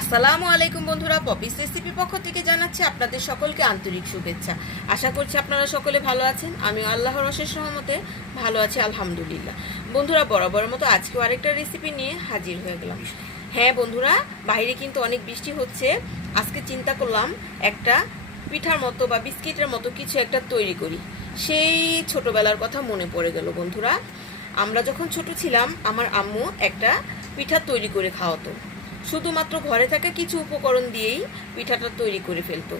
আসসালামু আলাইকুম বন্ধুরা পপিস রেসিপি পক্ষ থেকে জানাচ্ছি আপনাদের সকলকে আন্তরিক শুভেচ্ছা। আশা করছি আপনারা সকলে ভালো আছেন আমি আল্লাহর অশেষ সহমতে ভালো আছি, আলহামদুলিল্লাহ। বন্ধুরা বরাবরের মতো আজকেও আরেকটা রেসিপি নিয়ে হাজির হয়ে গেলাম। হ্যাঁ বন্ধুরা, বাইরে কিন্তু অনেক বৃষ্টি হচ্ছে। আজকে চিন্তা করলাম একটা পিঠার মতো বা বিস্কিটের মতো কিছু একটা তৈরি করি। সেই ছোটবেলার কথা মনে পড়ে গেল বন্ধুরা। আমরা যখন ছোট ছিলাম, আমার আম্মু একটা পিঠা তৈরি করে খাওয়াতো। শুধুমাত্র ঘরে থাকা কিছু উপকরণ দিয়েই পিঠাটা তৈরি করে ফেলতো।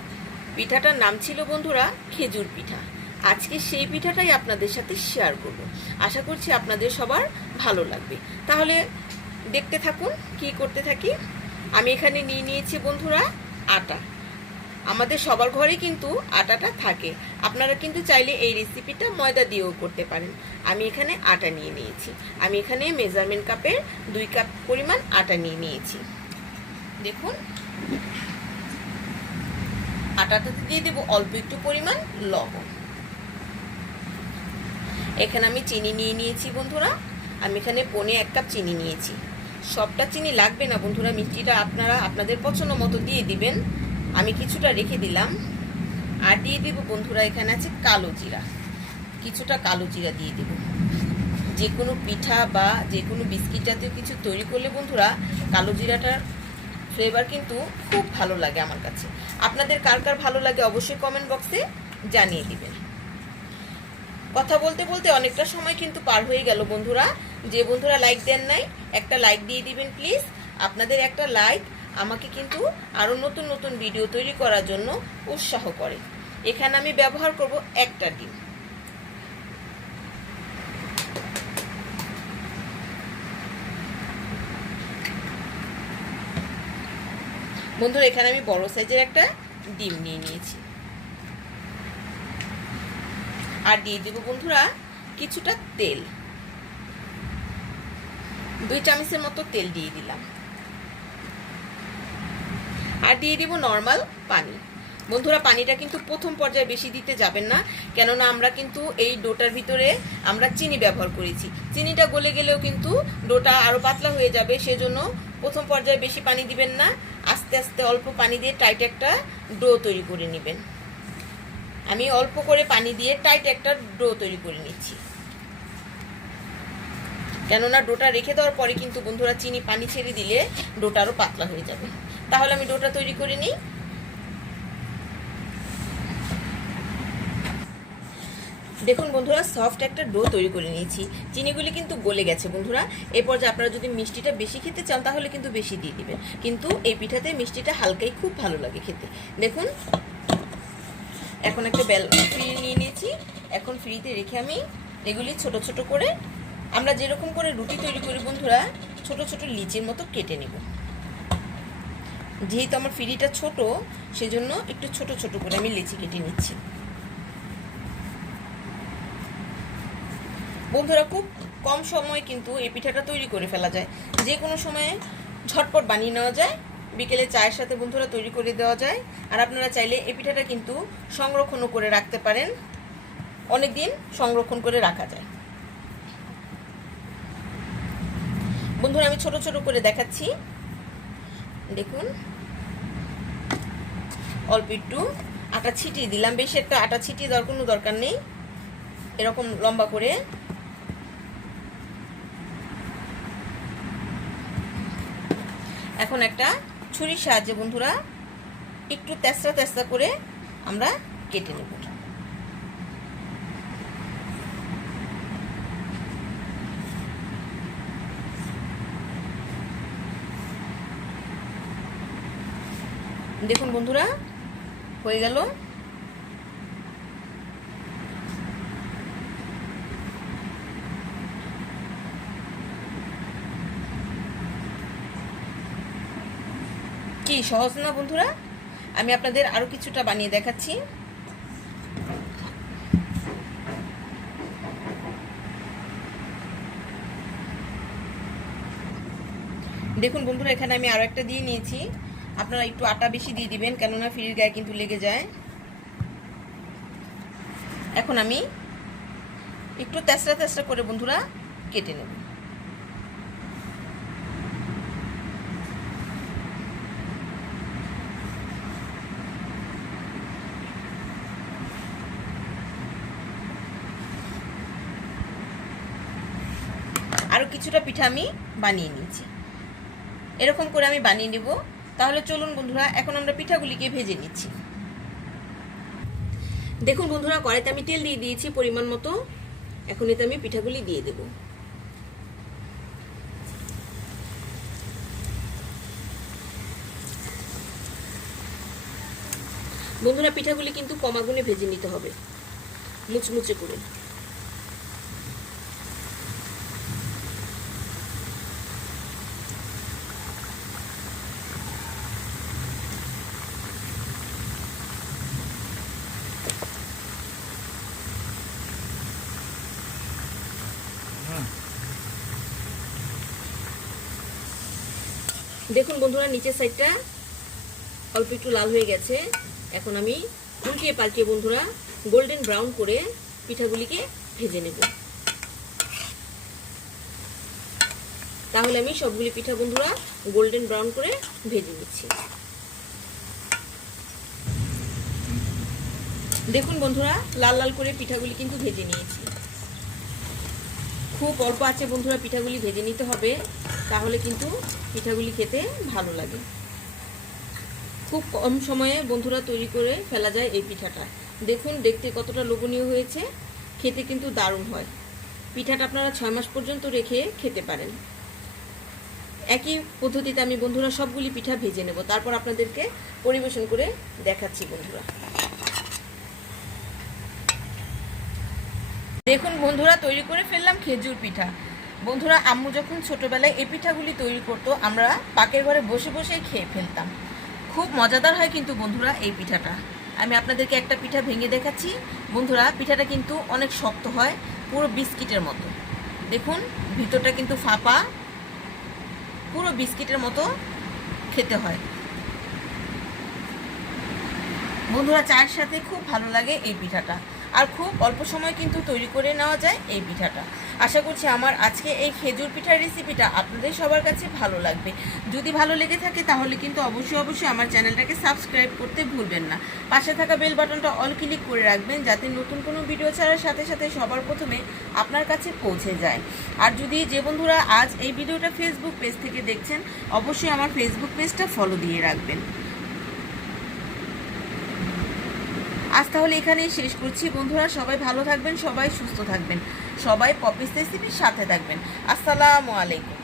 পিঠাটার নাম ছিল, বন্ধুরা, খেজুর পিঠা। আজকে সেই পিঠাটাই আপনাদের সাথে শেয়ার করব। আশা করছি আপনাদের সবার ভালো লাগবে। তাহলে দেখতে থাকুন, কি করতে থাকি। আমি এখানে নিয়ে নিয়েছি, বন্ধুরা, আটা। আমাদের সবার ঘরে কিন্তু আটাটা থাকে। আপনারা কিন্তু চাইলে এই রেসিপিটা ময়দা দিয়েও করতে পারেন। আমি এখানে আটা নিয়ে নিয়েছি। আমি এখানে মেজারমেন্ট কাপের দুই কাপ পরিমাণ আটা নিয়ে নিয়েছি। দেখুন। আটাটাতে দিয়ে দেবো অল্প একটু পরিমাণ লবণ। এখানে আমি চিনি নিয়ে নিয়েছি বন্ধুরা। আমি এখানে পনে এক কাপ চিনি নিয়েছি। সবটা চিনি লাগবে না বন্ধুরা, মিষ্টিটা আপনারা আপনাদের পছন্দ মতো দিয়ে দিবেন। আমি কিছুটা রেখে দিলাম। আর দিয়ে দিব বন্ধুরা, এখানে আছে কালো জিরা। কিছুটা কালো জিরা দিয়ে দেব। যে কোনো পিঠা বা যে কোনো বিস্কিট জাতীয় কিছু তৈরি করলে বন্ধুরা কালো জিরাটার ফ্লেভার কিন্তু খুব ভালো লাগে আমার কাছে। আপনাদের কার কার ভালো লাগে অবশ্যই কমেন্ট বক্সে জানিয়ে দিবেন। কথা বলতে বলতে অনেকটা সময় কিন্তু পার হয়ে গেল বন্ধুরা। যে বন্ধুরা লাইক দেন নাই, একটা লাইক দিয়ে দিবেন প্লিজ আপনাদের একটা লাইক আমাকে কিন্তু আরও নতুন নতুন ভিডিও তৈরি করার জন্য উৎসাহ করে। এখানে আমি ব্যবহার করব একটা ডিম। বন্ধুরা, এখানে আমি বড় সাইজের একটা ডিম নিয়ে নিয়েছি। আর দিয়ে দিব বন্ধুরা কিছুটা তেল। দুই চামচের মতো তেল দিয়ে দিলাম। আর দিয়ে দিব নর্মাল পানি। বন্ধুরা, পানিটা কিন্তু প্রথম পর্যায়ে বেশি দিতে যাবেন না, কেননা আমরা কিন্তু এই ডোটার ভিতরে আমরা চিনি ব্যবহার করেছি। চিনিটা গলে গেলেও কিন্তু ডোটা আরও পাতলা হয়ে যাবে, সেজন্য প্রথম পর্যায়ে বেশি পানি দিবেন না, আস্তে আস্তে অল্প পানি দিয়ে টাইট একটা ডো তৈরি করে নেবেন। আমি অল্প করে পানি দিয়ে টাইট একটা ডো তৈরি করে নিচ্ছি। কেননা ডোটা রেখে দেওয়ার পরে কিন্তু বন্ধুরা, চিনি, পানি ছেড়ে দিলে ডোটা আরও পাতলা হয়ে যাবে। তাহলে আমি ডোটা তৈরি করে নিই। দেখুন বন্ধুরা সফট একটা ডো তৈরি করে নিয়েছি। চিনিগুলি কিন্তু গলে গেছে বন্ধুরা। এরপর যে আপনারা যদি মিষ্টিটা বেশি খেতে চান, তাহলে কিন্তু বেশি দিয়ে দেবেন। কিন্তু এই পিঠাতে মিষ্টিটা হালকাই খুব ভালো লাগে খেতে। দেখুন, এখন একটা বেল ফ্রি নিয়ে নিয়েছি। এখন ফ্রিতে রেখে আমি এগুলি ছোট ছোট করে, আমরা যেরকম করে রুটি তৈরি করি বন্ধুরা, ছোট ছোট লিচের মতো কেটে নেব। যেহেতু আমার ফ্রিটা ছোট, সেজন্য একটু ছোট ছোট করে আমি লিচি কেটে নিচ্ছি। বন্ধুরা, খুব কম সময়ে কিন্তু এই পিঠাটা তৈরি করে ফেলা যায়। যে কোনো সময়ে ঝটপট বানিয়ে নেওয়া যায়, বিকেলে চায়ের সাথে বন্ধুরা তৈরি করে দেওয়া যায়। আর আপনারা চাইলে এই পিঠাটা কিন্তু সংরক্ষণও করে রাখতে পারেন। অনেক দিন সংরক্ষণ করে রাখা যায়। বন্ধুরা, আমি ছোট ছোট করে দেখাচ্ছি। দেখুন। অল্প একটু আটা ছিটিয়ে দিলাম। বেশি একটা আটা ছিটিয়ে দেওয়ার কোনো দরকার নেই। এরকম লম্বা করে এখন একটা ছুরির সাহায্যে বন্ধুরা একটু তেসরা তেসরা করে আমরা কেটে নেব। দেখুন বন্ধুরা, হয়ে গেল। কি, সহজ না বন্ধুরা? আমি আপনাদের আরও কিছুটা বানিয়ে দেখাচ্ছি। দেখুন বন্ধুরা, এখানে আমি আরও একটা দিয়ে নিয়েছি। আপনারা একটু আটা বেশি দিয়ে দিবেন, কেননা ফ্রির গায়ে কিন্তু লেগে যায়। এখন আমি একটু তেসরা তেসরা করে বন্ধুরা, কেটে নেব। আরও কিছুটা পিঠা আমি বানিয়ে নিয়েছি। এরকম করে আমি বানিয়ে নেব। তাহলে চলুন বন্ধুরা, এখন আমরা পিঠাগুলিকে ভেজে নিচ্ছি। দেখুন বন্ধুরা, কড়াইতে আমি তেল দিয়ে দিয়েছি পরিমাণ মতো। এখন এতে আমি পিঠাগুলি দিয়ে দেব। বন্ধুরা, পিঠাগুলি কিন্তু কম আগুনে ভেজে নিতে হবে। মুচমুচে করে। দেখুন বন্ধুরা, নিচের সাইডটা অল্প একটু লাল হয়ে গেছে। এখন আমি উল্টিয়ে পাল্টিয়ে বন্ধুরা গোল্ডেন ব্রাউন করে পিঠাগুলিকে ভেজে নেব। তাহলে আমি সবগুলি পিঠা বন্ধুরা গোল্ডেন ব্রাউন করে ভেজে নিচ্ছি। দেখুন বন্ধুরা, লাল লাল করে পিঠাগুলি কিন্তু ভেজে নিয়েছি। খুব অল্প আছে বন্ধুরা, পিঠাগুলি ভেজে নিতে হবে। তাহলে কিন্তু পিঠাগুলি খেতে ভালো লাগে। খুব কম সময়ে বন্ধুরা তৈরি করে ফেলা যায় এই পিঠাটা। দেখুন, দেখতে কতটা লোভনীয় হয়েছে। খেতে কিন্তু দারুণ হয়। পিঠাটা আপনারা ছয় মাস পর্যন্ত রেখে খেতে পারেন। একই পদ্ধতিতে আমি বন্ধুরা সবগুলি পিঠা ভেজে নেব। তারপর আপনাদেরকে পরিবেশন করে দেখাচ্ছি বন্ধুরা। দেখুন, বন্ধুরা তৈরি করে ফেললাম খেজুর পিঠা। বন্ধুরা, আম্মু যখন ছোটবেলায় এই পিঠাগুলি তৈরি করতো, আমরা পাকের ঘরে বসে বসে খেয়ে ফেলতাম। খুব মজাদার হয় কিন্তু বন্ধুরা এই পিঠাটা। আমি আপনাদেরকে একটা পিঠা ভেঙে দেখাচ্ছি। বন্ধুরা, পিঠাটা কিন্তু অনেক শক্ত হয়, পুরো বিস্কিটের মতো। দেখুন, ভিতরটা কিন্তু ফাঁপা, পুরো বিস্কিটের মতো খেতে হয়। বন্ধুরা, চায়ের সাথে খুব ভালো লাগে এই পিঠাটা। আর খুব অল্প সময় কিন্তু তৈরি করে নেওয়া যায় এই পিঠাটা। আশা করছি আমার আজকে এই খেজুর পিঠার রেসিপিটা আপনাদের সবার কাছে ভালো লাগবে। যদি ভালো লেগে থাকে তাহলে কিন্তু অবশ্যই অবশ্যই আমার চ্যানেলটাকে সাবস্ক্রাইব করতে ভুলবেন না। পাশে থাকা বেল বাটনটা অল ক্লিক করে রাখবেন যাতে নতুন কোনো ভিডিও ছাড়ার সাথে সাথে সবার প্রথমে আপনার কাছে পৌঁছে যায়। আর যদি যে বন্ধুরা আজ এই ভিডিওটা ফেসবুক পেজ থেকে দেখছেন, অবশ্যই আমার ফেসবুক পেজটা ফলো দিয়ে রাখবেন। আজ তাহলে এখানেই শেষ করছি। বন্ধুরা সবাই ভালো থাকবেন, সবাই সুস্থ থাকবেন। সবাই পপিস রেসিপির সাথে থাকবেন। আসসালামু আলাইকুম।